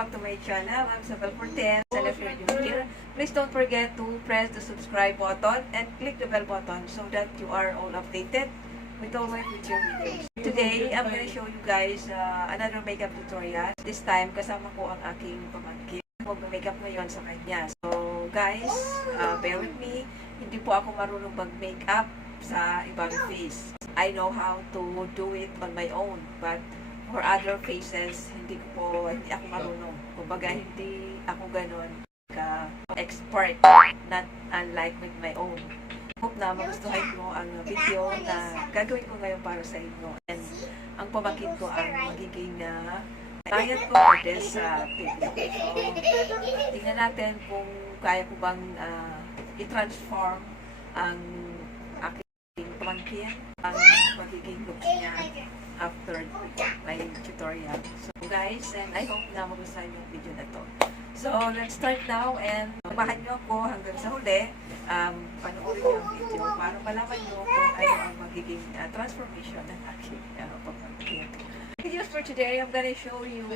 back to my channel. I'm zabellefortes, and if you're new here, please don't forget to press the subscribe button and click the bell button so that you are all updated with all my future videos. Today, I'm going to show you guys another makeup tutorial. This time, kasama ko ang aking pamangkin. Mag-makeup ngayon sa kanya. So, guys, bear with me. Hindi po ako marunong mag-makeup sa ibang face. I know how to do it on my own, but for other faces, hindi ako marunong. Kumbaga, hindi ako ganun ka-expert, not unlike with my own. Hope na magustuhan mo ang video na gagawin ko ngayon para sa inyo. And ang pamangkin ko ang magiging client ko for this video. So, tingnan natin kung kaya ko bang i-transform ang aking pamangkin, ang magiging looks niya after my tutorial. So guys, and I hope na magustuhan yung video na to. So let's start now, and samahan nyo ako hanggang sa huli. Panoorin nyo ang video para malaman nyo kung ano ang magiging transformation ng aking pamangkin. Videos for today, I'm gonna show you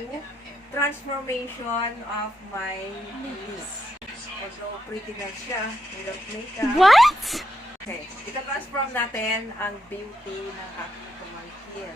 transformation of my niece. Also, pretty na siya without makeup. What? Okay, ita-transform natin ang beauty ng aking pamangkin.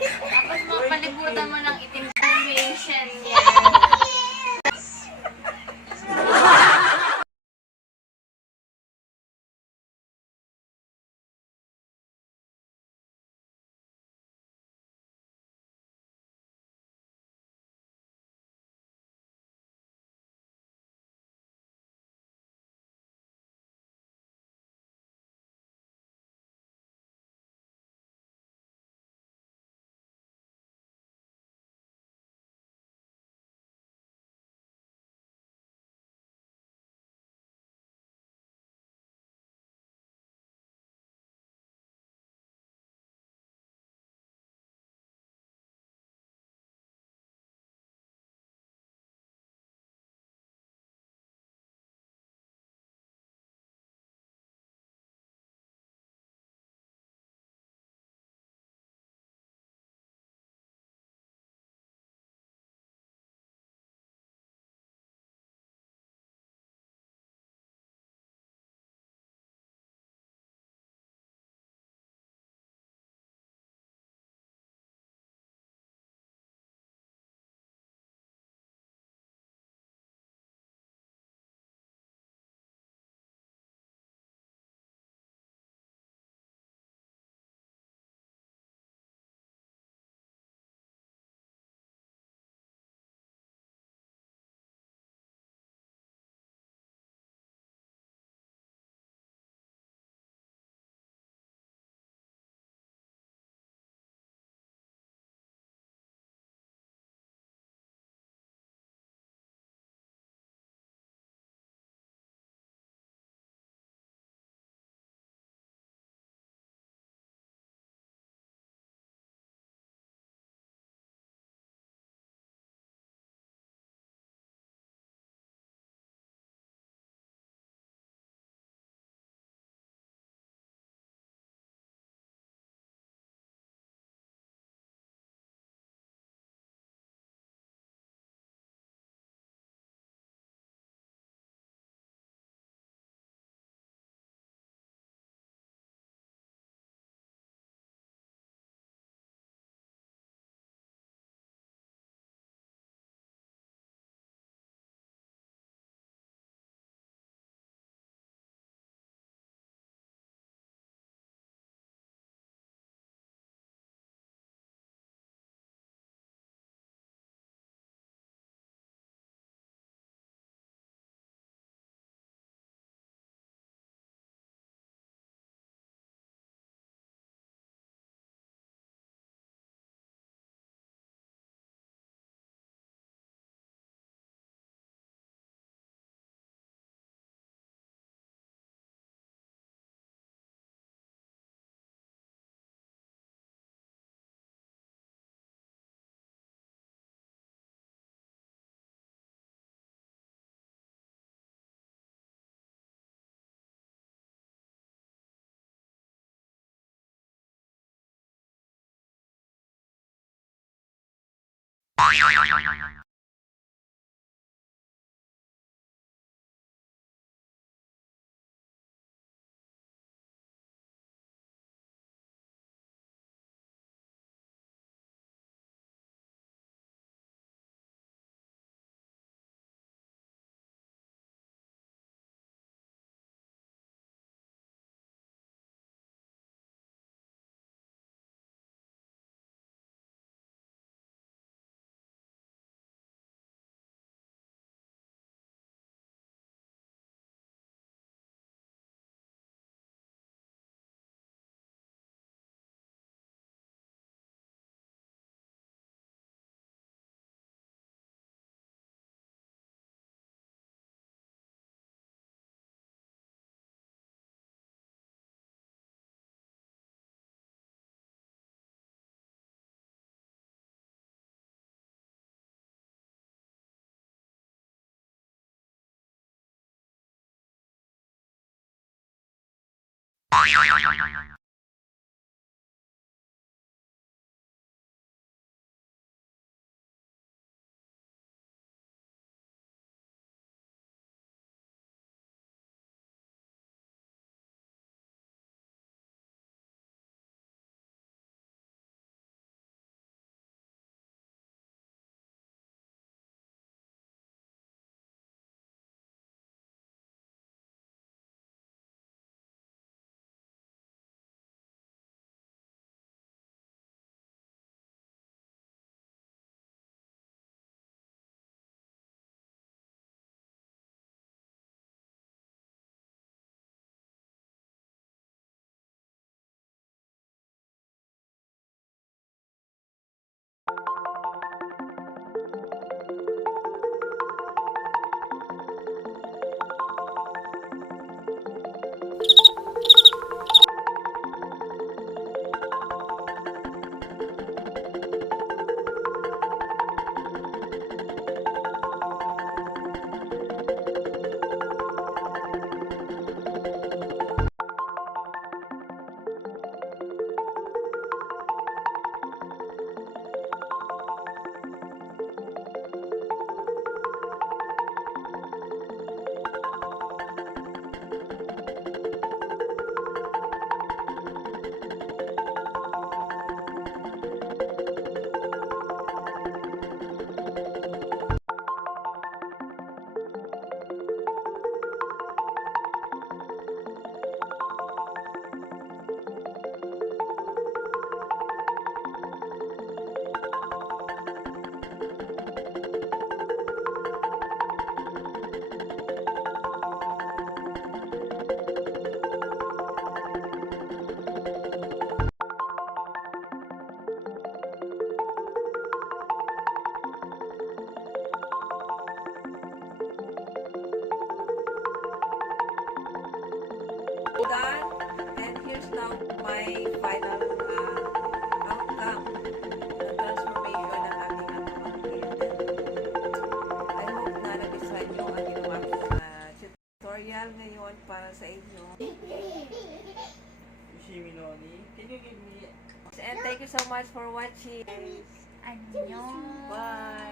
Tapos mapalibutan mo ng itim foundation yan. Done. And here's now my final outcome. The transformation ng ating created. I hope na nagustuhan nyo ang ginawa ko tutorial ngayon para sa inyo. Can you give me... And thank you so much for watching. Annyeong. Bye!